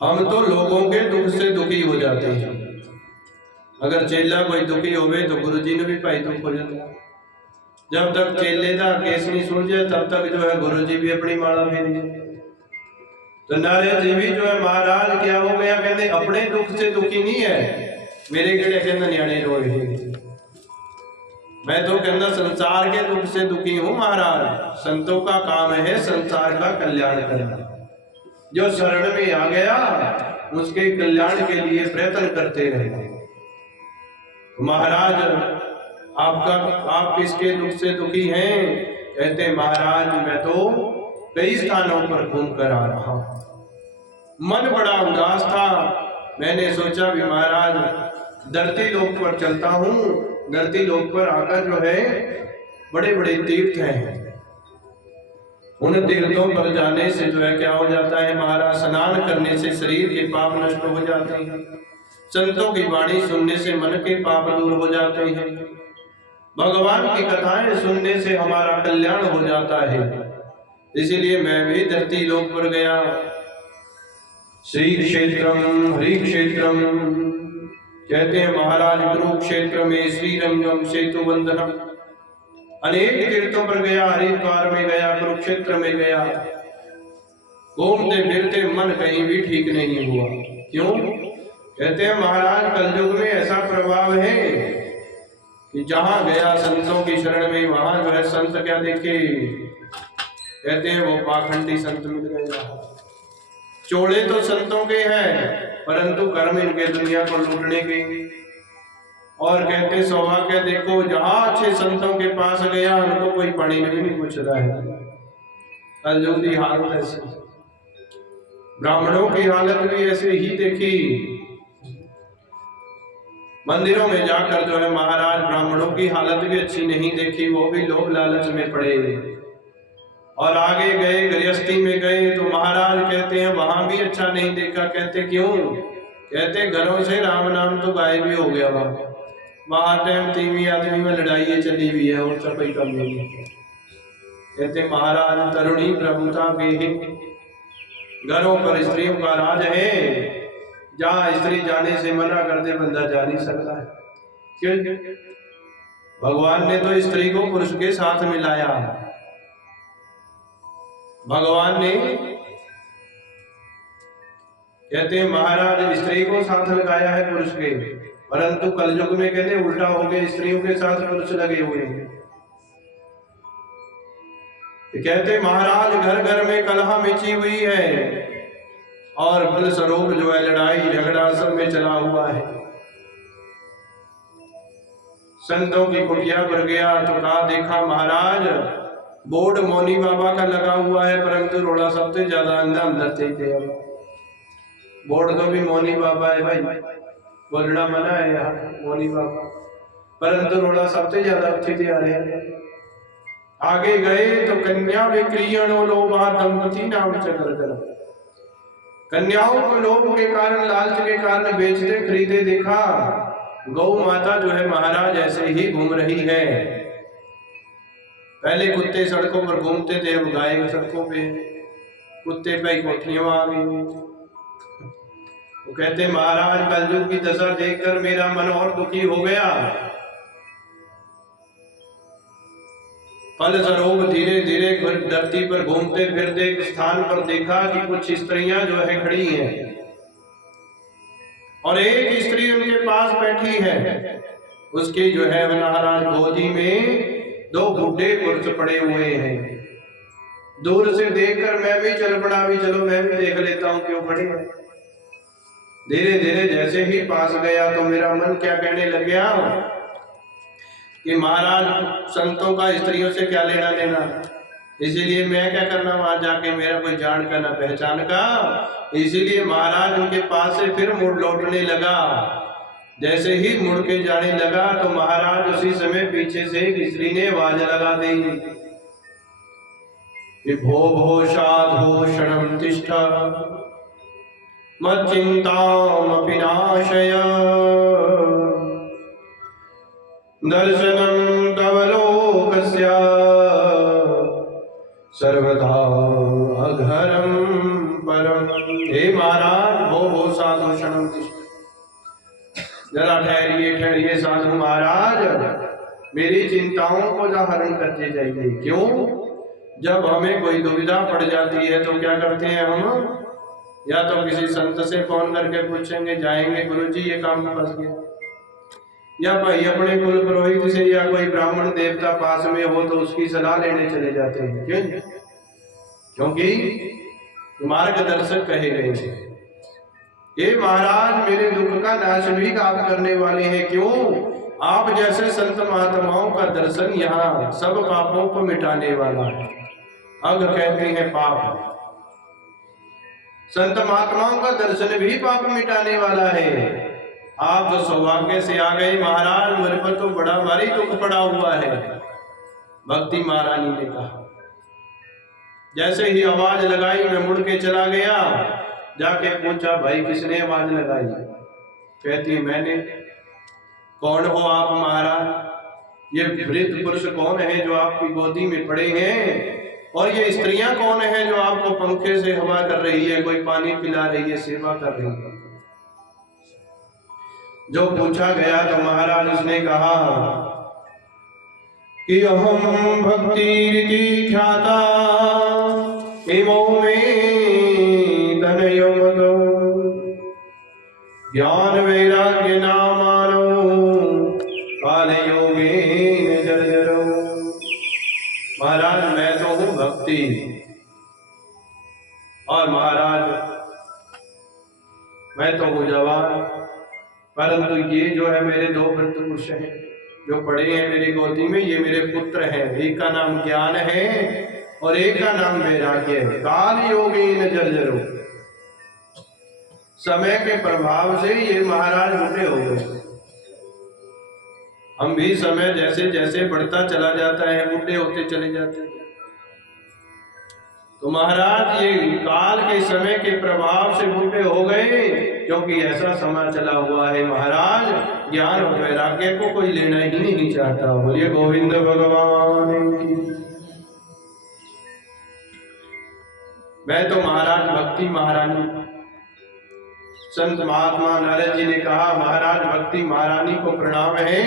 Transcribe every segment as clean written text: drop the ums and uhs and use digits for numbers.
हम तो लोगों के दुख से दुखी हो जाते हैं। अगर चेला कोई दुखी होवे तो गुरु जी ने भी भाई दुख हो जाता। जब तक चेले का केस नहीं सुलझे तब तक जो है गुरु जी भी अपनी माला फेरी। तो नारद जी भी जो है महाराज क्या हो गया, कहते अपने दुख से दुखी नहीं है, मेरे केड़े कहना न्याणे रोए, मैं तो कहना संसार के दुख से दुखी हूं महाराज। संतों का काम है संसार का कल्याण करना। जो शरण में आ गया उसके कल्याण के लिए प्रयत्न करते रहे। महाराज आप किसके दुख से दुखी हैं? कहते महाराज मैं तो कई स्थानों पर घूम कर आ रहा हूं, मन बड़ा उदास था। मैंने सोचा भी महाराज धरती लोक पर चलता हूं। धरती लोक पर आकर जो है बड़े बड़े तीर्थ हैं, उन तीर्थों पर जाने से जो है क्या हो जाता है महाराज, स्नान करने से शरीर के पाप नष्ट हो जाते हैं, संतों की वाणी सुनने से मन के पाप दूर हो जाते हैं, भगवान की कथाएं सुनने से हमारा कल्याण हो जाता है। इसीलिए मैं भी धरती लोक पर गया। श्री क्षेत्रम हरि क्षेत्रम, कहते हैं महाराज कुरुक्षेत्र में श्री रंगम सेतु बंधनम, अनेक तीर्थों पर गया, हरिद्वार में गया, कुरुक्षेत्र में गया, घूमते फिरते मन कहीं भी ठीक नहीं हुआ। क्यों? कहते हैं महाराज कलयुग में ऐसा प्रभाव है कि जहां गया संतों की शरण में वहां जो है संत क्या देखे, कहते हैं वो पाखंडी संत मिल गए। चोले तो संतों के हैं परंतु कर्म इनके दुनिया को लूटने के। और कहते सौभाग्य देखो जहां अच्छे संतों के पास गया उनको कोई पानी भी नहीं पूछ रहा है। कलयुग की हालत ऐसी, ब्राह्मणों की हालत भी ऐसे ही देखी। मंदिरों में जाकर जो है महाराज ब्राह्मणों की हालत भी अच्छी नहीं देखी, वो भी लोभ लालच में पड़े। और आगे गए गृहस्थी में गए तो महाराज कहते हैं वहां भी अच्छा नहीं देखा। कहते क्यों? कहते घरों से राम नाम तो गायब भी हो गया, वहां टाइम तीवी आदमी में लड़ाई चली हुई है और सफाई कम नहीं। कहते महाराज तरुणी प्रभुता के घरों पर स्त्रियों का राज है, जहां स्त्री जाने से मना कर दे बंदा जा नहीं सकता है। क्यों? भगवान ने तो स्त्री को पुरुष के साथ मिलाया। भगवान ने कहते हैं महाराज स्त्री को साथ लगाया है पुरुष के, परंतु कलयुग में कहते उल्टा हो गए, स्त्रियों के साथ पुरुष लगे हुए हैं। कहते महाराज घर घर में कलह मची हुई है और फलस्वरूप जो है लड़ाई झगड़ा सब में चला हुआ है। संतों की कुटिया पर गया तो कहा देखा महाराज बोर्ड मौनी बाबा का लगा हुआ है, परंतु रोड़ा सबसे ज्यादा अंदर थे। बोर्ड तो भी मौनी बाबा है भाई, बोलना मना है यहाँ मौनी बाबा, परंतु रोड़ा सबसे ज्यादा अच्छे थे आ रहे। आगे गए तो कन्या विक्रियणो लोभा दंपति नाम चक्र कर, कन्याओं को लोभ के कारण लालच के कारण बेचते खरीदे देखा। गौ माता जो है महाराज ऐसे ही घूम रही है। पहले कुत्ते सड़कों पर घूमते थे, अब गाय सड़कों पे, कुत्ते पे कोठियों आ गई। तो कहते महाराज कलयुग की दशा देखकर मेरा मन और दुखी हो गया। फलस्वरूप धीरे धीरे धरती पर घूमते फिरते एक स्थान पर देखा कि कुछ स्त्रियां जो है खड़ी हैं और एक स्त्री उनके पास बैठी है। उसकी जो है महाराज गोदी में दो बूढ़े पुरुष पड़े हुए हैं। दूर से देखकर मैं भी चल पड़ा, भी चलो मैं भी देख लेता हूं क्यों खड़े हैं। धीरे धीरे जैसे ही पास गया तो मेरा मन क्या कहने लग गया कि महाराज संतों का स्त्रियों से क्या लेना देना, इसीलिए मैं क्या करना वहां जाके, मेरा कोई जान का ना पहचान का। इसीलिए महाराज उनके पास से फिर मुड़ लौटने लगा। जैसे ही मुड़ के जाने लगा तो महाराज उसी समय पीछे से एक स्त्री ने आवाज लगा दी कि भो भो साधो क्षणं तिष्ठ मच्चिंतामपि नाशय, दर्शनं तव लोकस्य सर्वदा अघरं परम। हे महाराज महाराज हो साधु क्षणम तिष्ठ, जरा ठहरिए ठहरिए साधु महाराज, मेरी चिंताओं को हरण करते जाइए। क्यों? जब हमें कोई दुविधा पड़ जाती है तो क्या करते हैं हम? या तो किसी संत से फोन करके पूछेंगे, जाएंगे गुरुजी ये काम फंस गया, या भाई अपने कुल पुरोहित से या कोई ब्राह्मण देवता पास में हो तो उसकी सलाह लेने चले जाते हैं। क्यों? क्योंकि मार्गदर्शक कहे गए थे, ये महाराज मेरे दुख का नाश भी आप करने वाले हैं। क्यों? आप जैसे संत महात्माओं का दर्शन यहाँ सब पापों को मिटाने वाला है। अग कहते हैं पाप, संत महात्माओं का दर्शन भी पाप मिटाने वाला है। आप तो सौभाग्य से आ गए महाराज, मेरे पर तो बड़ा भारी दुख पड़ा हुआ है। भक्ति महारानी ने कहा। जैसे ही आवाज लगाई मैं मुड़ के चला गया, जाके पूछा भाई किसने आवाज लगाई? कहती है मैंने। कौन हो आप महाराज? ये वृद्ध पुरुष कौन है जो आपकी गोदी में पड़े हैं? और ये स्त्रियां कौन है जो आपको पंखे से हवा कर रही है, कोई पानी पिला रही है, सेवा कर रही है? जो पूछा गया तो महाराज उसने कहा कि अहम भक्ति रीति ख्याता इमो में तनयो मदो ज्ञान वैराग्य नामानो काल योगेन जर्जरो। महाराज मैं तो हूँ भक्ति, और महाराज मैं तो हूँ जवान, परंतु ये जो है मेरे दो वृद्ध पुरुष हैं जो पड़े हैं मेरी गोदी में, ये मेरे पुत्र हैं। एक का नाम ज्ञान है और एक का नाम वैराग्य है। काल योगेन जर्जरो, समय के प्रभाव से ये महाराज बूढ़े हो गए। हम भी समय जैसे जैसे बढ़ता चला जाता है बूढ़े होते चले जाते हैं। तो महाराज ये काल के समय के प्रभाव से बूढ़े हो गए, क्योंकि ऐसा समय चला हुआ है महाराज, ज्ञान और वैराग्य को कोई लेना ही नहीं चाहता। बोलिए गोविंद भगवान की। मैं तो महाराज भक्ति महारानी, संत महात्मा नारद जी ने कहा महाराज भक्ति महारानी को प्रणाम है,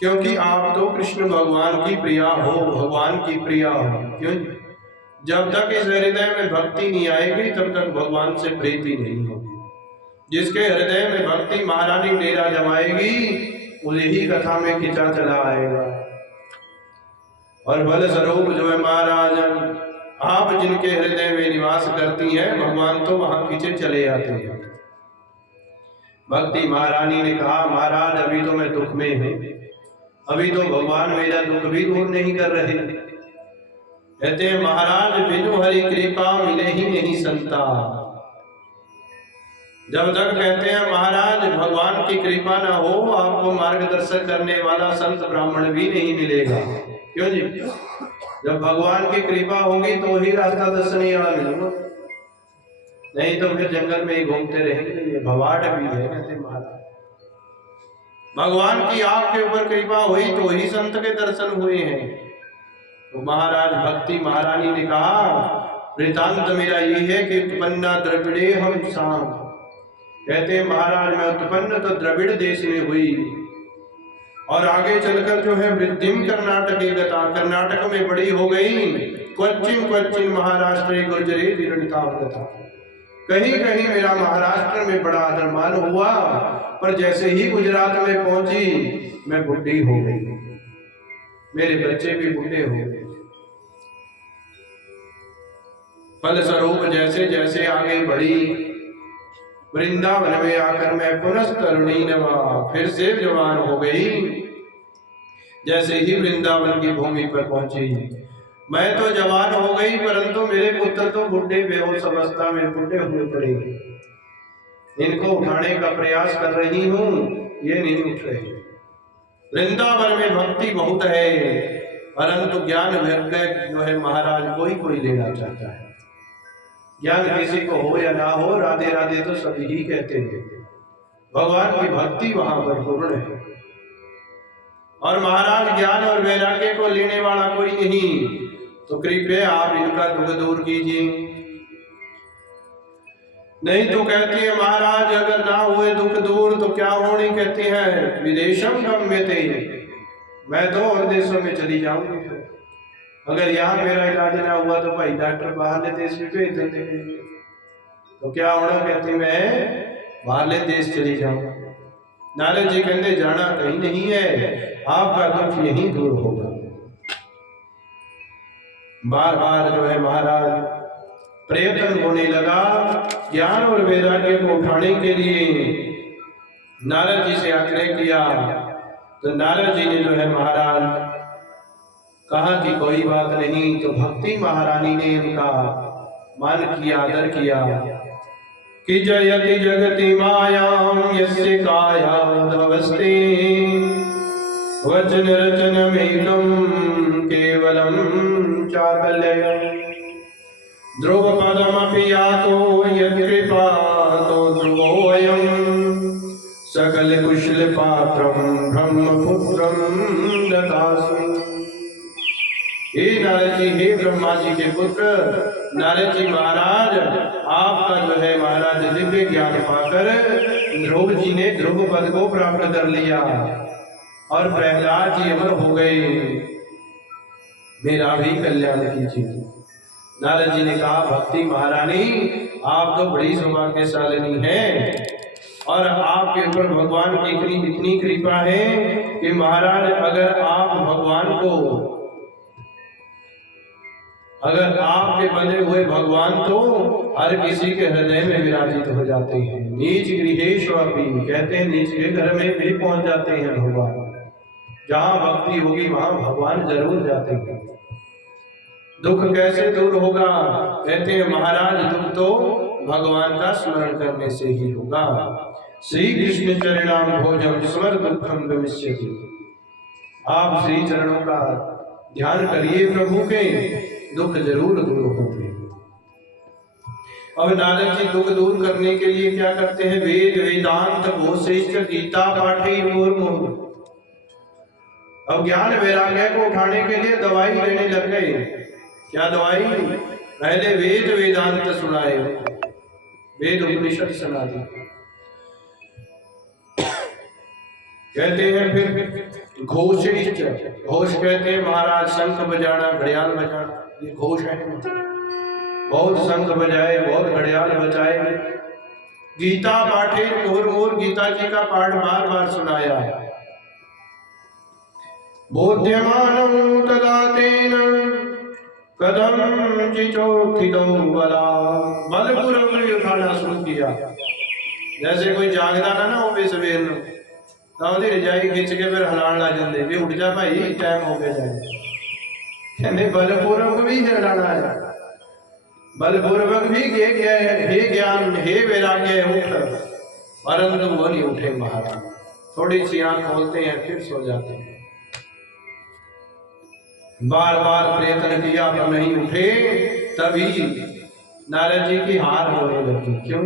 क्योंकि आप तो कृष्ण भगवान की प्रिया हो, भगवान की प्रिया हो। क्यों? जब तक इस हृदय में भक्ति नहीं आएगी तब तक भगवान से प्रीति नहीं होगी। जिसके हृदय में भक्ति महारानी डेरा जमाएगी उसे ही कथा में खिंचा चला आएगा। और बल स्वरूप जो है महाराज, आप जिनके हृदय में निवास करती हैं भगवान तो वहां खींचे चले आते हैं। भक्ति महारानी ने कहा महाराज अभी तो मैं दुख में हूं, अभी तो भगवान मेरा दुख भी दूर नहीं कर रहे। कहते हैं महाराज बिनु हरि कृपा मिले ही नहीं संता। जब तक कहते हैं महाराज भगवान की कृपा ना हो, आपको मार्गदर्शन करने वाला संत ब्राह्मण भी नहीं मिलेगा। क्यों जी? जब भगवान की कृपा होगी तो ही रास्ता दर्शनीय वाला मिलेगा, नहीं तो फिर जंगल में ही घूमते रहेंगे। ये भवाट भी है कहते महाराज। भगवान की आपके ऊपर कृपा हुई तो ही संत के दर्शन हुए हैं। तो महाराज भक्ति महारानी ने कहा वृतांत मेरा ये है कि उत्पन्ना द्रविड़े हम शाम। कहते हैं महाराज मैं उत्पन्न तो द्रविड़ देश में हुई और आगे चलकर जो है वृद्धिम कर्नाटक गता, कर्नाटक में बड़ी हो गई। क्वचिन क्वचिन महाराष्ट्र गुर्जरे दीर्णता गता, कहीं कहीं मेरा महाराष्ट्र में बड़ा आदरमान हुआ, पर जैसे ही गुजरात में पहुंची मैं बुढ़ी हो गई, मेरे बच्चे भी बूढ़े हो गए। फलस्वरूप जैसे जैसे आगे बढ़ी वृंदावन में आकर मैं पुनः तरुणी नवा, फिर से जवान हो गई। जैसे ही वृंदावन की भूमि पर पहुंची मैं तो जवान हो गई, परंतु मेरे पुत्र तो बूढ़े बेहोश अवस्था में बूढ़े हुए पड़े। इनको उठाने का प्रयास कर रही हूं, ये नहीं उठ रहे। वृंदावन में भक्ति बहुत है, परंतु ज्ञान वैराग्य जो है महाराज कोई कोई लेना चाहता है। ज्ञान किसी को हो या ना हो, राधे राधे तो सभी ही कहते हैं। भगवान की भक्ति वहां पर पूर्ण है। और महाराज ज्ञान और वैराग्य को लेने वाला कोई नहीं, तो कृपया आप इनका दुख दूर कीजिए। नहीं तो कहती है महाराज अगर ना हुए दुख दूर तो क्या होनी, कहती है विदेशम गम्यते, मैं तो और देशों में चली जाऊंगी। अगर यहाँ मेरा इलाज ना हुआ तो भाई डॉक्टर बाहरले देश में भेज देते, तो क्या होना, कहती मैं बाहरले देश चली जाऊं। नारद जी कहते जाना कहीं नहीं है, आपका दुख यहीं दूर होगा। बार बार जो है महाराज प्रयत्न होने लगा ज्ञान और वैराग्य को उठाने के लिए। नारद जी से आग्रह किया तो नारद जी ने जो है महाराज कहा कि कोई बात नहीं। तो भक्ति महारानी ने उनका मान किया, आदर किया कि जयति जगति मायाम यस्य कायादवस्ते वचन रचनमेकं केवलं चाकल्यम् ध्रुवपदमपि यातो यत्कृपातो ध्रुवोऽयं सकल कुशल पात्रं ब्रह्मपुत्रं ददासि। हे नारद जी, हे ब्रह्मा जी के पुत्र नारद जी महाराज, आपका जो है महाराज दिव्य ज्ञान पाकर ध्रुव जी ने ध्रुव पद को प्राप्त कर लिया और प्रहलाद जी अमर हो गए। मेरा भी कल्याण कीजिए। नारद जी ने कहा भक्ति महारानी, आप तो बड़ी सौभाग्यशालिनी हैं और आपके ऊपर भगवान की इतनी कृपा है कि महाराज अगर आपके बने हुए भगवान तो हर किसी के हृदय में विराजित हो जाते हैं। नीच गृहेश्वपि, कहते हैं नीच के घर में भी पहुंच जाते हैं भगवान। जहां भक्ति होगी वहां भगवान जरूर जाते हैं। दुख कैसे दूर होगा, कहते हैं महाराज दुख तो भगवान का स्मरण करने से ही होगा। श्री कृष्ण चरणाम भोजम स्मर दुखम गमिष्यति। आप श्री चरणों का ध्यान करिए प्रभु के, दुख जरूर दूर होंगे। अब नारद जी दुख दूर करने के लिए क्या करते हैं, वेद वेदांत घोषिष्ठ गीता पाठे मुर्मु। अब ज्ञान वैराग्य को उठाने के लिए दवाई लेने लग गए। क्या दवाई, पहले वेद वेदांत सुनाए, वेद उपनिषद सुना दी। कहते हैं फिर घोषिष्ठ, घोष कहते हैं महाराज शंख बजाना, घड़ियाल बजाना, ये घोष है। बहुत शंख बजाए, बहुत घड़ियाल बजाए। गीता पाठे मुहुर्मुहुर, गीता जी का पाठ बार बार सुनाया। बोध्यमानं तदा तेन कदम चिचोत्थितो बला, बलपूर्वक उठाना शुरू किया। जैसे कोई जागदा ना हो सवेर ਨੂੰ ਤਾਂ ਉਹਦੀ ਰਜਾਈ ਖਿੱਚ ਕੇ ਫਿਰ ਹਿਲਾਣ ਲੱਗ ਜਾਂਦੇ ਵੀ ਉੱਠ ਜਾ ਭਾਈ ਟਾਈਮ ਹੋ ਗਿਆ ਜਾਏ। ਕਹਿੰਦੇ ਬਲਪੂਰਵਕ ਵੀ ਹਿਲਾਣਾ ਹੈ, बलपूर्वक भी हे ज्ञान हे वैराग्य उठ, परंतु वो नहीं उठे महाराज। थोड़ी सी आंख खोलते हैं फिर सो जाते हैं। बार बार प्रयत्न किया पर नहीं उठे। तभी नारद जी की हार होने लगी। क्यों,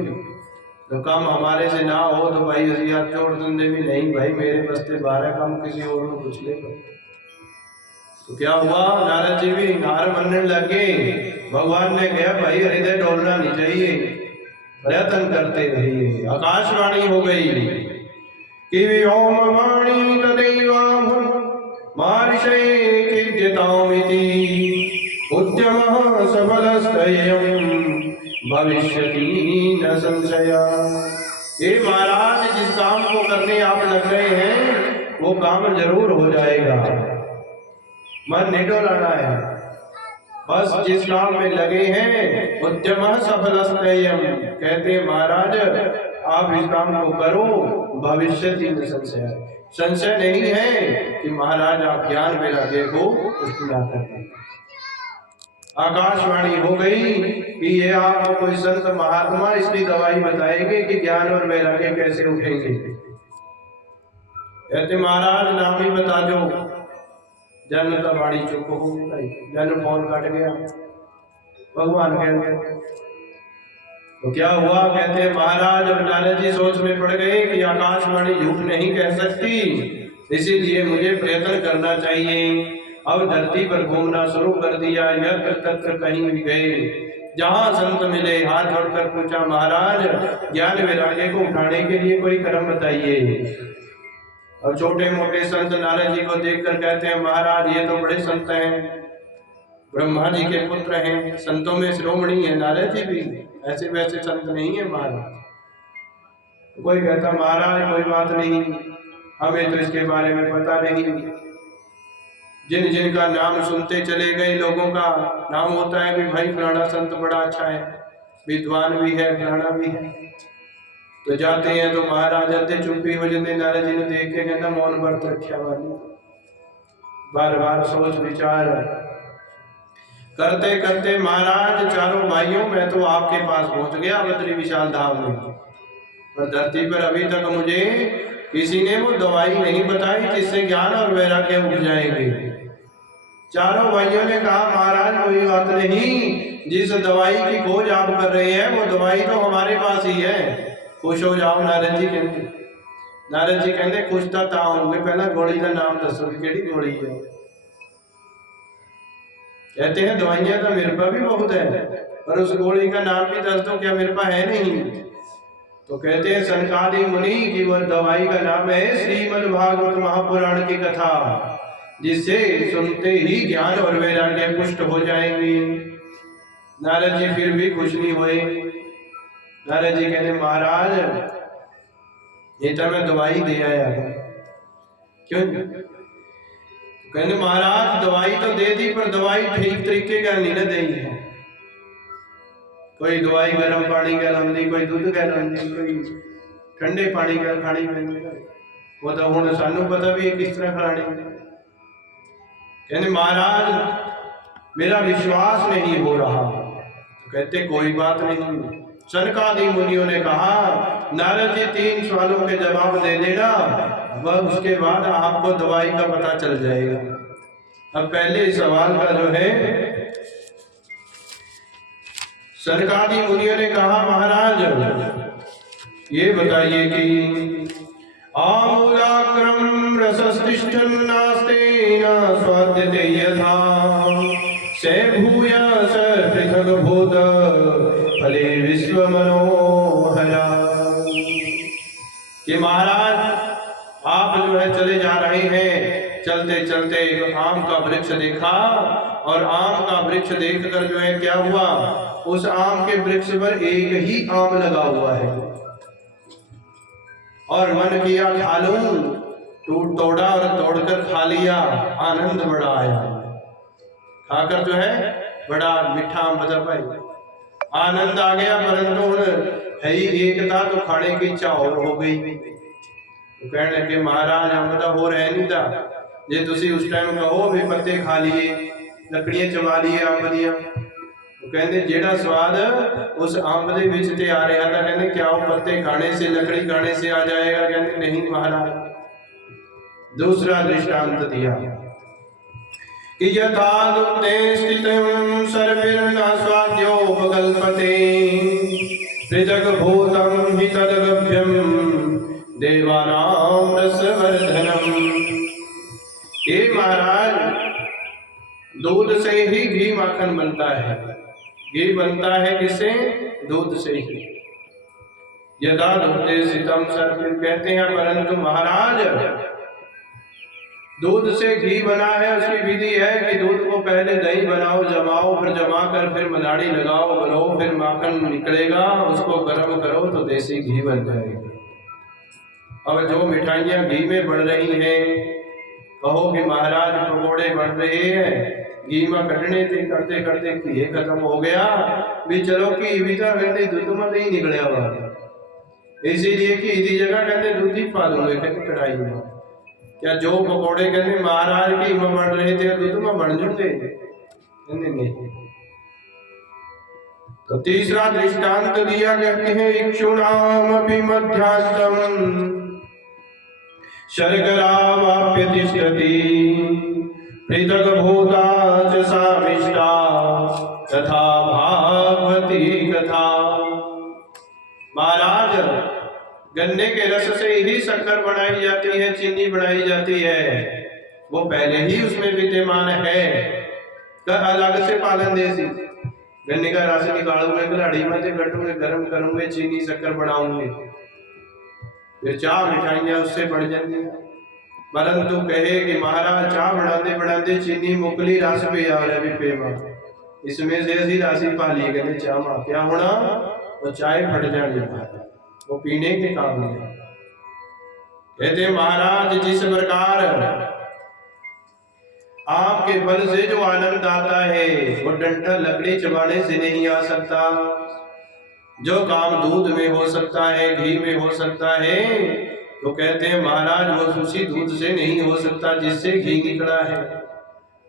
तो काम हमारे से ना हो तो भाई असि हाथ जोड़ देंगे भी नहीं भाई मेरे बस्ते 12 काम किसी और में पूछ ले। तो क्या हुआ, नारद जी भी हार मानने लगे। भगवान ने कहा भाई हृदय डोलना नहीं चाहिए, प्रयत्न करते रहिए। आकाशवाणी हो गई कि व्योम वाणी तदैवाम महर्षे कीर्तितामिति उद्यमः सबलस्तयं भविष्यति न संशय। ये महाराज जिस काम को करने आप लग रहे हैं वो काम जरूर हो जाएगा, मन नहीं डोलाना है। बस जिस काम में लगे हैं उद्यमः सफलस्तयं, कहते हैं महाराज आप इस काम को करो, भविष्यति न संशय, संशय नहीं है कि महाराज आप ज्ञान वैराग्य को पूरा कर दें। आकाशवाणी हो गई कि ये आपको कोई संत महात्मा इसकी दवाई बताएंगे कि ज्ञान और वैराग्य कैसे उठेंगे। कहते महाराज नाम ही बता दो। जन का बाड़ी चुप हो गई, जन फोन कट गया। भगवान कहते तो क्या हुआ, कहते महाराज अब नारद जी सोच में पड़ गए कि आकाशवाणी झूठ नहीं कह सकती, इसीलिए मुझे प्रयत्न करना चाहिए। अब धरती पर घूमना शुरू कर दिया, यत्र तत्र कहीं भी गए। जहां संत मिले हाथ जोड़कर पूछा, महाराज ज्ञान वैराग्य को उठाने के लिए कोई कर्म बताइए। और छोटे मोटे संत नारद जी को देखकर कहते हैं, महाराज ये तो बड़े संत हैं, ब्रह्मा जी के पुत्र हैं, संतों में शिरोमणि है नारद जी भी, ऐसे वैसे संत नहीं है महाराज। कोई कहता, महाराज कोई बात नहीं, हमें तो इसके बारे में पता नहीं। जिन जिन का नाम सुनते चले गए लोगों का नाम होता है भी भाई फलाना संत बड़ा अच्छा है, विद्वान भी है, फलाना भी है। तो जाते हैं तो महाराज आते चुप्पी हो जाते, नारद जी ने देख के कहता मौन व्रत रखा वाली। बार बार सोच विचार करते करते महाराज चारों भाइयों, मैं तो आपके पास पहुंच गया बद्री विशाल धाम में, पर धरती पर अभी तक मुझे किसी ने वो दवाई नहीं बताई जिससे ज्ञान और वैराग्य उठ जाएंगे। चारों भाइयों ने कहा, महाराज कोई बात नहीं, जिस दवाई की खोज आप कर रहे हैं वो दवाई तो हमारे पास ही है, खुश हो जाओ। नारद जी कहते खुश तो होंगे, पहला गोली का नाम दसो कि केड़ी गोली है। कहते हैं दवाइयां तो मेरे पास भी बहुत है, पर उस गोली का नाम भी दस दो, क्या मेरे पास है नहीं। तो कहते हैं सनकादि मुनि की वह दवाई का नाम है श्रीमद् भागवत महापुराण की कथा, जिससे सुनते ही ज्ञान और वैराग्य पुष्ट हो जाएंगे। नारद जी फिर भी खुश नहीं हुए। नारद जी कहते, महाराज ये तो मैं दवाई दे आया, क्यों? कहते महाराज दवाई तो दे दी, पर दवाई ठीक तरीके का नहीं ना दी है। कोई दवाई गर्म पानी का लाती, कोई दूध का लाती, कोई ठंडे पानी का खानी पैंदी, वो तो हुण सानू पता भी किस तरह खानी। कहते महाराज मेरा विश्वास नहीं हो रहा। तो कहते कोई बात नहीं। सनकादि मुनियों ने कहा, नारद जी 3 सवालों के जवाब दे देना, वह उसके बाद आपको दवाई का पता चल जाएगा। अब पहले सवाल का जो है, सनकादि मुनियों ने कहा, महाराज ये बताइए कि आमूलाग्रम रसस्तिष्ठन्नास्तेन स्वाद्यते यथा से भूयास पृथक् भूत फले विश्व मनोहरा। कि महाराज आप जो है चले जा रहे हैं, चलते चलते एक आम का वृक्ष देखा, और आम का वृक्ष देखकर जो है क्या हुआ, उस आम के वृक्ष पर एक ही आम लगा हुआ है, और मन किया खा लूं, तोड़ा और तोड़कर खा लिया, आनंद बड़ा आया। खाकर जो है बड़ा मीठा आम बजा भाई, आनंद आ गया, परंतु है ही एक था तो खाने की इच्छा और हो गई। तो कहने लगे, महाराज आम तो हो रहा नहीं था, जे तुसी उस टाइम कहो भी पत्ते खा लिए, लकड़ियां चबा लिए अंब दियां। तो कहते जेड़ा स्वाद उस अंब दे विच ते आ रहा था, कहते क्या वो पत्ते खाने से, लकड़ी खाने से आ जाएगा? कहते नहीं महाराज। दूसरा दृष्टांत दिया कि यथा दुग्धे स्थितं सर्वैर्न स्वाद्योपकल्पते पृथक् भूतं हि तद्गभ्यं देवानां रसवर्धनम्। हे महाराज, दूध से ही घी माखन बनता है। घी बनता है किससे? दूध से ही। यदा दुग्धे स्थितं सर्वैर्, कहते हैं परंतु महाराज दूध से घी बना है, उसकी विधि है कि दूध को पहले दही बनाओ, जमाओ, फिर जमा कर फिर मलाड़ी लगाओ, बनाओ, फिर माखन निकलेगा, उसको गर्म करो तो देसी घी बन जाएगा। अब जो मिठाइयाँ घी में बन रही हैं, कहो कि महाराज पकौड़े बन रहे हैं, घी में कटने थे, करते करते घी खत्म हो गया, भी चलो कि कहते दूध में नहीं निकलिया हुआ, इसीलिए कि इसी जगह कहते दूध ही पा दूंगे, कहते कढ़ाई में। क्या जो पकौड़े कहते महाराज की में बन रहे थे दूध में बन जाऊंगे? नहीं। तो तीसरा दृष्टांत दिया, कहते हैं इक्षुणामपि मध्यास्तम शर्करावाप्य तिष्ठति पृथक् भूता च सामिष्टा तथा भागवती कथा। महाराज गन्ने के रस से ही शक्कर बनाई जाती है, चीनी बनाई जाती है, वो पहले ही उसमें विद्यमान है, अलग से पालन देसी। गन्ने का रस निकालूंगे, कलाड़ी में से कटूंगे, गर्म करूंगे, चीनी शक्कर बनाऊंगे, फिर चाह मिठाइयां उससे बढ़ जाती हैं। परंतु कहे कि महाराज चाह बनाते बनाते चीनी मुकली, रस पे आ रहा भी पेवा, इसमें से असी राशि पा ली, कहते चाह में क्या होना, वो चाय फट जानी महाराज, वो पीने के काम नहीं। कहते महाराज जिस प्रकार आपके बल से जो आनंद आता है वो डंठल लकड़ी चबाने से नहीं आ सकता। जो काम दूध में हो सकता है, घी में हो सकता है, तो कहते हैं महाराज वो उसी दूध से नहीं हो सकता जिससे घी निकला है,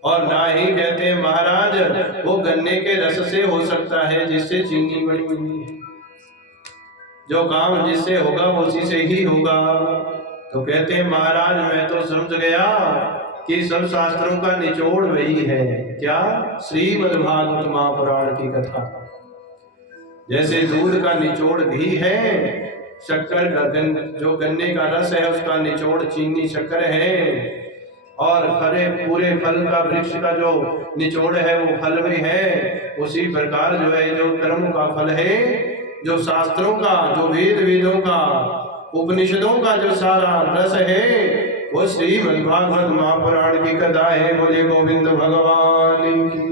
और ना ही कहते हैं महाराज वो गन्ने के रस से हो सकता है जिससे चीनी बनी हुई है। जो काम जिससे होगा वो उसी से ही होगा। तो कहते हैं महाराज मैं तो समझ गया कि सब शास्त्रों का निचोड़ वही है, क्या, श्रीमद्भागवत महापुराण की कथा। जैसे दूध का निचोड़ घी है, शक्कर का जो गन्ने का रस है उसका निचोड़ चीनी शक्कर है, और हरे पूरे फल का वृक्ष का जो निचोड़ है वो फल में है, उसी प्रकार जो है जो कर्म का फल है, जो शास्त्रों का, जो वेदों का, उपनिषदों का जो सारा रस है वो श्रीमद्भागवत महापुराण की कथा है। बोले गोविंद भगवान की।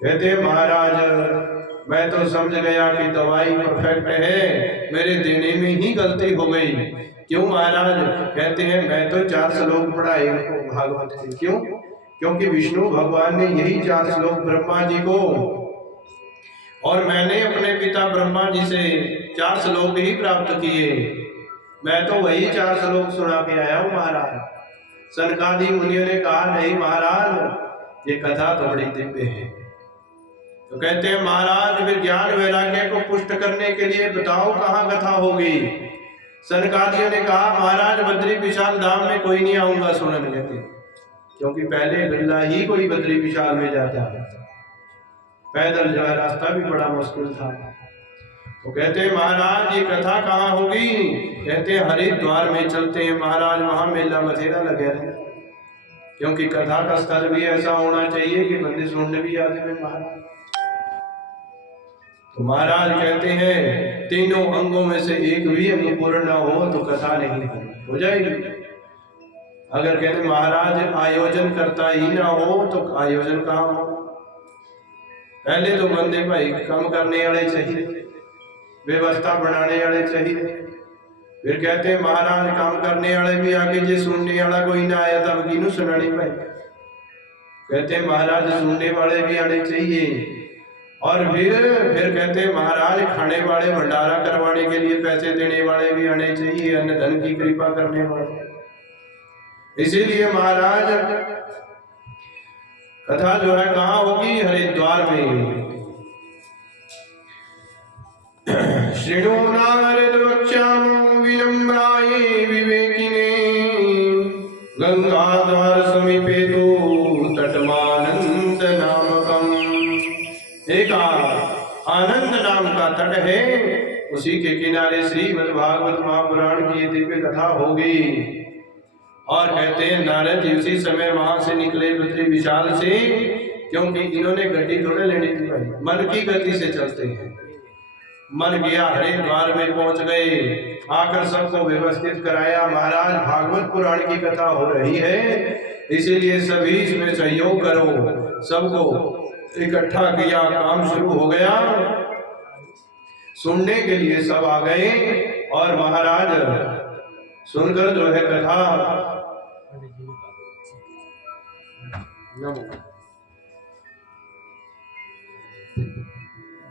कहते महाराज मैं तो समझ गया कि दवाई परफेक्ट है, मेरे देने में ही गलती हो गई। क्यों महाराज? कहते हैं मैं तो 4 श्लोक पढ़ाए भागवत के। क्यों? क्योंकि विष्णु भगवान ने यही 4 श्लोक ब्रह्मा जी को, और मैंने अपने पिता ब्रह्मा जी से 4 श्लोक ही प्राप्त किए। मैं तो वही 4 श्लोक सुना के आया हूँ महाराज। सनकादि मुनियों ने कहा नहीं महाराज ये कथा तो बड़ी दिव्य है। तो कहते हैं महाराज फिर ज्ञान वैराग्य को पुष्ट करने के लिए बताओ कहाँ कथा होगी। सनकादियों ने कहा महाराज बद्री विशाल धाम में कोई नहीं आऊंगा सुनने कहते, क्योंकि पहले बिल्ला ही कोई बद्री विशाल में जाता है, पैदल जो है रास्ता भी बड़ा मुश्किल था। तो कहते हैं महाराज ये कथा कहाँ होगी? कहते हैं हरिद्वार में चलते हैं महाराज, वहां मेला बथेरा लगे रहे, क्योंकि कथा का स्तर भी ऐसा होना चाहिए कि बंदे सुनने भी आते हैं महाराज। तो महाराज कहते हैं तीनों अंगों में से एक भी अंग पूर्ण न हो तो कथा नहीं हो जाएगी। अगर कहते महाराज आयोजन करता ही ना हो तो आयोजन कहाँ हो? पहले तो बंदे भाई कम करने वाले चाहिए, व्यवस्था बनाने वाले चाहिए। फिर कहते हैं महाराज काम करने वाले भी आगे, जे सुनने वाला कोई ना आया तब किनू सुनानी पाए। कहते हैं महाराज सुनने वाले भी आने चाहिए, और फिर कहते हैं महाराज खाने वाले, भंडारा करवाने के लिए पैसे देने वाले भी आने चाहिए, अन्न धन की कृपा करने वाले। इसीलिए महाराज कथा जो है कहाँ होगी? हरिद्वार में। श्रीणो नारद वक्ष्यामो विनम्राये विवेकिने, गंगाधार समीपे तो तटमानंद नामकम। एक आनंद नाम का तट है, उसी के किनारे श्रीमद्भागवत महापुराण की दिव्य कथा होगी। और कहते हैं नारद जी उसी समय वहां से निकले बद्री विशाल से, क्योंकि इन्होंने गड्डी थोड़े लेनी थी भाई, मन की गति से चलते हैं। मन गया हरिद्वार में पहुंच गए, आकर सबको व्यवस्थित कराया। महाराज भागवत पुराण की कथा हो रही है, इसीलिए सभी इसमें सहयोग करो। सबको इकट्ठा किया, काम शुरू हो गया। सुनने के लिए सब आ गए, और महाराज सुनकर जो है कथा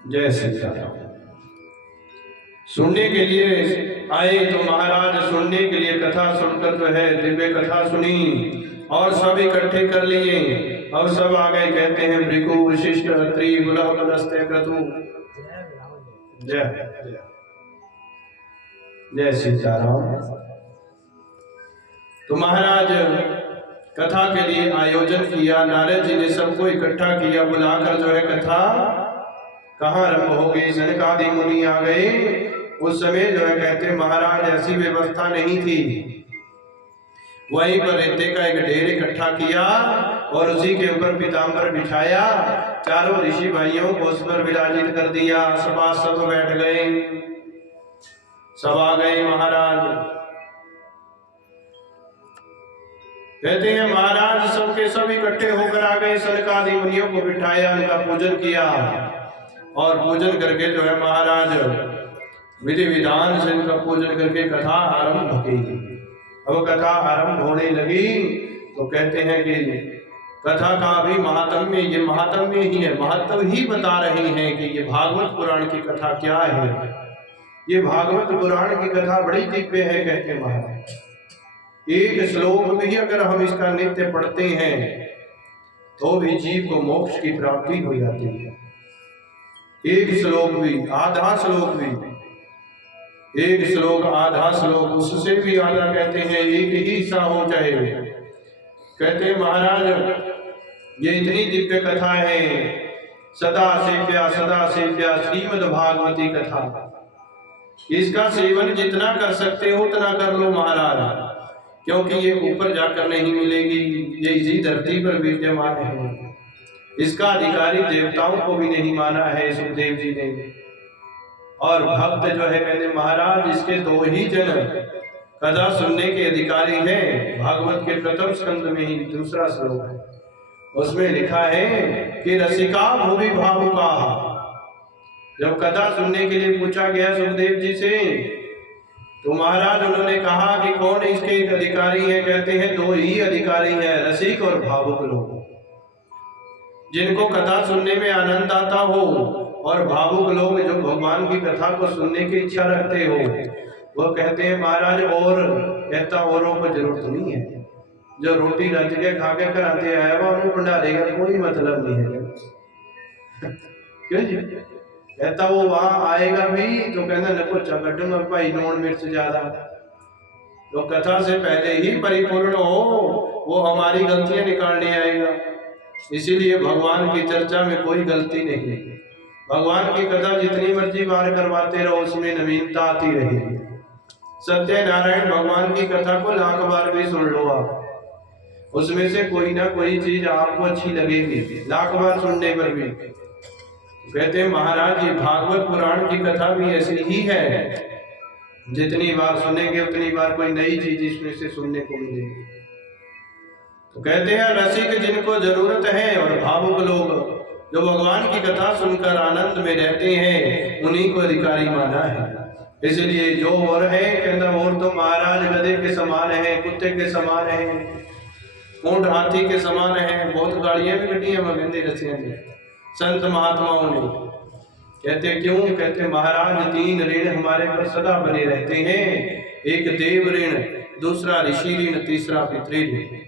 जय श्री राम सुनने के लिए आए। तो महाराज सुनने के लिए कथा सुनकर जो है दिव्य कथा सुनी, और सब इकट्ठे कर लिए, और सब आ गए। कहते हैं भृगु वशिष्ठ अत्रि बुलस्त्य क्रतु। जय जय सीताराम। तो महाराज कथा के लिए आयोजन किया, नारद जी ने सबको इकट्ठा किया, बुलाकर जो है कथा कहाँ आरंभ हो गई। सनकादि मुनि आ गए। उस समय जो है कहते महाराज ऐसी व्यवस्था नहीं थी, वहीं पर रेते का एक ढेर इकट्ठा किया, और उसी के ऊपर पीताम्बर बिछाया, चारों ऋषि भाइयों को उस पर विराजित कर दिया। सब बैठ गए, सब आ गए महाराज। कहते हैं महाराज सबके सब इकट्ठे होकर आ गए, सनक आदि मुनियों को बिठाया, उनका पूजन किया और पूजन करके जो है महाराज विधि विधान से उनका पूजन करके कथा आरंभ की। अब कथा आरंभ होने लगी तो कहते हैं कि कथा का भी महात्म्य, ये महात्म्य ही है, महत्व ही बता रहे हैं कि ये भागवत पुराण की कथा क्या है। ये भागवत पुराण की कथा बड़ी दिव्य है। कहते महाराज एक श्लोक में ही अगर हम इसका नित्य पढ़ते हैं तो भी जीव को मोक्ष की प्राप्ति हो जाती है। एक श्लोक भी, आधा श्लोक भी, एक श्लोक आधा श्लोक, उससे भी आधा कहते हैं एक ही हिस्सा हो चाहे। कहते हैं महाराज ये इतनी दिव्य कथा है, सदा सेव्या श्रीमद् भागवती कथा। इसका सेवन जितना कर सकते हो उतना कर लो महाराज, क्योंकि ये ऊपर जाकर नहीं मिलेगी, ये इसी धरती पर विद्यमान है। इसका अधिकारी देवताओं को भी नहीं माना है सुखदेव जी ने। और भक्त जो है कहते महाराज इसके दो ही जन कथा सुनने के अधिकारी हैं। भागवत के प्रथम स्कंद में ही दूसरा श्लोक है, उसमें लिखा है कि रसिका भुवि भावुका। जब कथा सुनने के लिए पूछा गया सुखदेव जी से तो महाराज उन्होंने कहा कि कौन इसके अधिकारी है। कहते हैं दो ही अधिकारी हैं, रसिक और भावुक लोग, जिनको कथा सुनने में आनंद आता हो, और भावुक लोग जो भगवान की कथा को सुनने की इच्छा रखते हो। वो कहते हैं महाराज और कहता औरों को जरूरत नहीं है, जो रोटी रज के खा के कराते आया हुआ उन्हें भंडारे का कोई मतलब नहीं है। क्यों जी? कहता वो वहां आएगा भी तो कहना नको चकटूंगा भाई नून मिर्च ज्यादा। तो कथा से पहले ही परिपूर्ण हो, वो हमारी गलतियां निकालने आएगा। इसीलिए भगवान की चर्चा में कोई गलती नहीं। भगवान की कथा जितनी मर्जी बार करवाते रहो उसमें नवीनता आती रहेगी। सत्यनारायण भगवान की कथा को लाख बार भी सुन लो आप, उसमें से कोई ना कोई चीज आपको अच्छी लगेगी लाख बार सुनने पर भी। कहते हैं महाराज ये भागवत पुराण की कथा भी ऐसी ही है, जितनी बार सुनेंगे उतनी बार कोई नई चीज इसमें से सुनने को मिलेगी। तो कहते हैं रसिक जिनको जरूरत है और भावुक लोग जो भगवान की कथा सुनकर आनंद में रहते हैं उन्हीं को अधिकारी माना है। इसलिए जो और है कहता और तो महाराज गधे के समान है, कुत्ते के समान है, ऊंट हाथी के समान है। बहुत गाड़ियां भी कटी हैं मगंदी रसियां ने संत महात्माओं ने। कहते क्यों? कहते महाराज तीन ऋण हमारे पर सदा बने रहते हैं, एक देव ऋण, दूसरा ऋषि ऋण, तीसरा पितृ ऋण।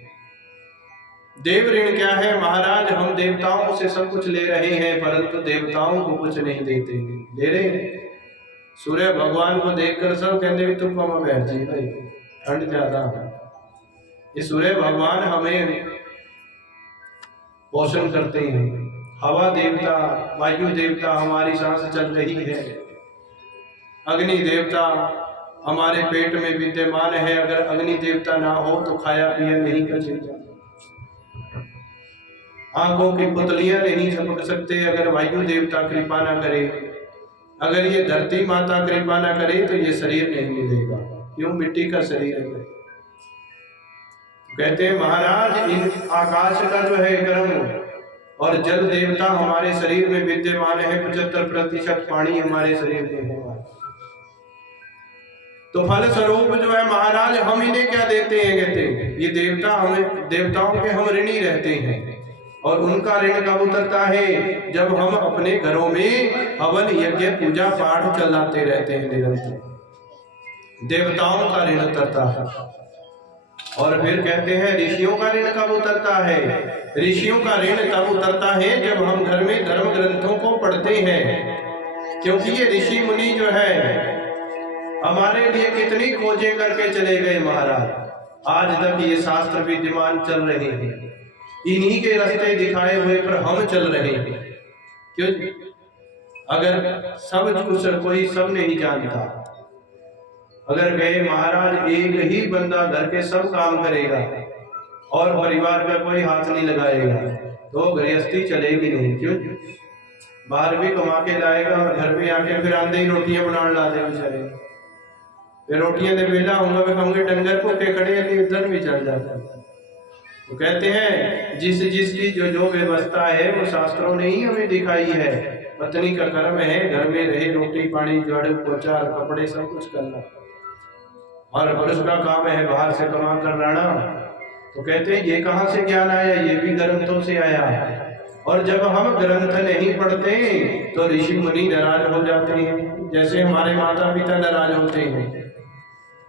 देव ऋण क्या है महाराज? हम देवताओं से सब कुछ ले रहे हैं परंतु देवताओं को कुछ नहीं देते। ले रहे हैं सूर्य भगवान को देखकर सब कहते भी तुम पामा बैठ जी भाई ठंड ज्यादा है। ये सूर्य भगवान हमें पोषण करते हैं, हवा देवता, वायु देवता हमारी सांस चल रही है, अग्नि देवता हमारे पेट में विद्यमान है। अगर अग्नि देवता ना हो तो खाया पिया नहीं बचेगा। आंखों की पुतलियां नहीं झपक सकते अगर वायु देवता कृपा ना करे। अगर ये धरती माता कृपा ना करे तो ये शरीर नहीं मिलेगा। क्यों? मिट्टी का शरीर है। कहते हैं महाराज इन आकाश का जो है गर्म और जल देवता हमारे शरीर में विद्यमान है। 75% पानी हमारे शरीर में है। तो फल स्वरूप जो है महाराज हम इन्हें क्या देते हैं? कहते हैं ये देवता हमें, देवताओं के हम ऋणी रहते हैं और उनका ऋण कब उतरता है? जब हम अपने घरों में हवन यज्ञ पूजा पाठ चलाते रहते हैं निरंतर। देवताओं का ऋण उतरता है। और फिर कहते हैं ऋषियों का ऋण कब उतरता है? ऋषियों का ऋण तब उतरता है जब हम घर में धर्म ग्रंथों को पढ़ते हैं। क्योंकि ये ऋषि मुनि जो है हमारे लिए कितनी खोजें करके चले गए महाराज, आज तक ये शास्त्र विद्यमान चल रहे हैं। इन्हीं के रास्ते दिखाए हुए पर हम चल रहे हैं। क्यों? अगर सब कुछ कोई सब नहीं जानता, अगर कहे महाराज एक ही बंदा घर के सब काम करेगा और परिवार का कोई हाथ नहीं लगाएगा तो गृहस्थी चलेगी नहीं। क्यों? बाहर भी कमा के लाएगा और घर में आके फिर आंधे ही रोटियां बनाने ला दे बेचारे। फिर रोटियां दे बेला होंगे वे कहूंगे डंगर को के खड़े उधर भी चल जाता है। तो कहते हैं जिसकी जो व्यवस्था है वो शास्त्रों ने ही हमें दिखाई है। पत्नी का कर्म है घर में रहे, रोटी पानी झाड़ू पोछा कपड़े सब कुछ करना, और पुरुष का काम है बाहर से कमा कर लाना। तो कहते हैं ये कहाँ से ज्ञान आया? ये भी ग्रंथों से आया। और जब हम ग्रंथ नहीं पढ़ते तो ऋषि मुनि नाराज हो जाते हैं, जैसे हमारे माता पिता नाराज होते हैं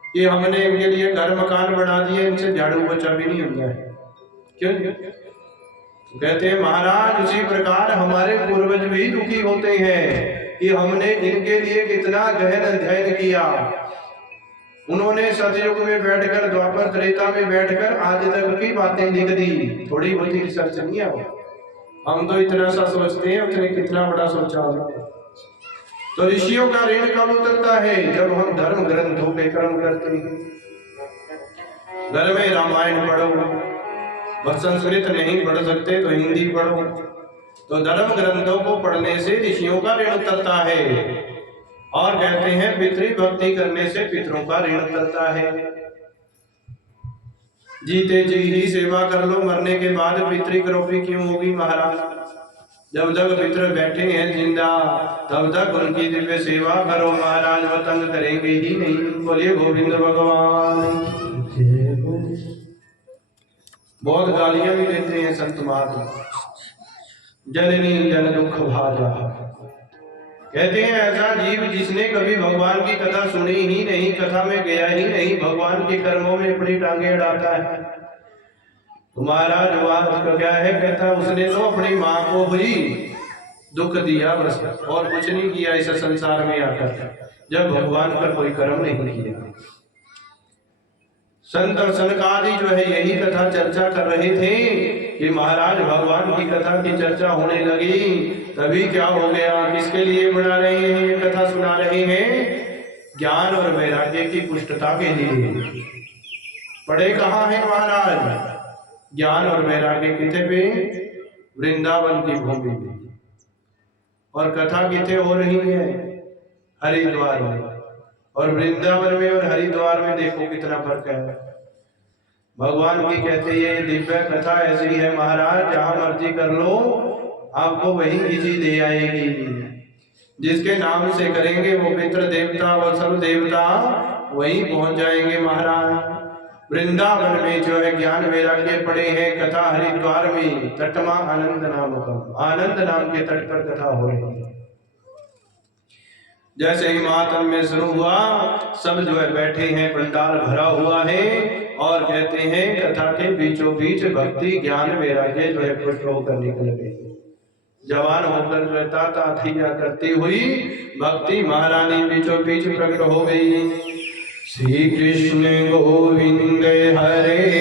कि हमने इनके लिए घर मकान बना दिए, इनसे झाड़ू पोछा भी नहीं होता है। क्यों? तो कहते हैं महाराज उसी प्रकार हमारे पूर्वज भी दुखी होते हैं कि हमने इनके लिए कितना गहन अध्ययन किया। उन्होंने सतयुग में बैठकर द्वापर त्रेता में बैठकर आज तक की बातें लिख दी, थोड़ी बहुत रिसर्च नहीं है। हम तो इतना सा सोचते हैं, उतने कितना बड़ा सोचा हमने। तो ऋषियों का ऋण कब उतरता है? जब हम धर्म ग्रंथों पे कर्म करते हैं। घर में रामायण पढ़ो, बस संस्कृत नहीं पढ़ सकते तो हिंदी पढ़ो। तो धर्म ग्रंथों को पढ़ने से ऋषियों का ऋण उतरता है। और कहते हैं पितृ भक्ति करने से पितरों का ऋण उतरता है। जीते जी ही सेवा कर लो, मरने के बाद पितृ करोपी क्यों होगी महाराज? जब तक पितृ बैठे हैं जिंदा तब तक उनकी दिव्य सेवा करो महाराज, वो तंग करेंगे ही नहीं। बोलिए गोविंद भगवान। बहुत गालियां भी देते हैं संत महात्मा, जननी जन दुख भाजा। कहते हैं ऐसा जीव जिसने कभी भगवान की कथा सुनी ही नहीं, कथा में गया ही नहीं, भगवान के कर्मों में अपनी टांगे अड़ाता है। तुम्हारा जवाब क्या है? कहता उसने तो अपनी माँ को ही दुख दिया बस, और कुछ नहीं किया इस संसार में आकर, जब भगवान का कोई कर्म नहीं किया। संत और सनकादि जो है यही कथा चर्चा कर रहे थे कि महाराज भगवान की कथा की चर्चा होने लगी, तभी क्या हो गया? किसके लिए बना रहे हैं ये कथा सुना रहे हैं? ज्ञान और वैराग्य की पुष्टता के लिए। पढ़े कहाँ है महाराज? ज्ञान और वैराग्य किथे पे? वृंदावन की भूमि में। और कथा किथे हो रही है? हरिद्वार में। और वृंदावन में और हरिद्वार में देखो कितना फर्क है। भगवान की कहते ये दिव्य कथा ऐसी है महाराज, जहां मर्जी कर लो आपको वही किसी दे आएगी। जिसके नाम से करेंगे वो पितृ देवता और सब देवता वहीं पहुंच जाएंगे महाराज। वृंदावन में जो है ज्ञान वैराग्य पड़े हैं, कथा हरिद्वार में तटमा आनंद नाम का, आनंद नाम के तट पर कथा हो रही है। जैसे ही महात्म में शुरू हुआ सब जो है बैठे हैं, पंडाल भरा हुआ है, और कहते हैं कथा के बीचों बीच भक्ति ज्ञान वैराग्य जो है पुष्ट होकर निकल गए। जवान होकर जो है ताता थैया करती हुई भक्ति महारानी बीचों बीच प्रकट हो गई। श्री कृष्ण गोविंद हरे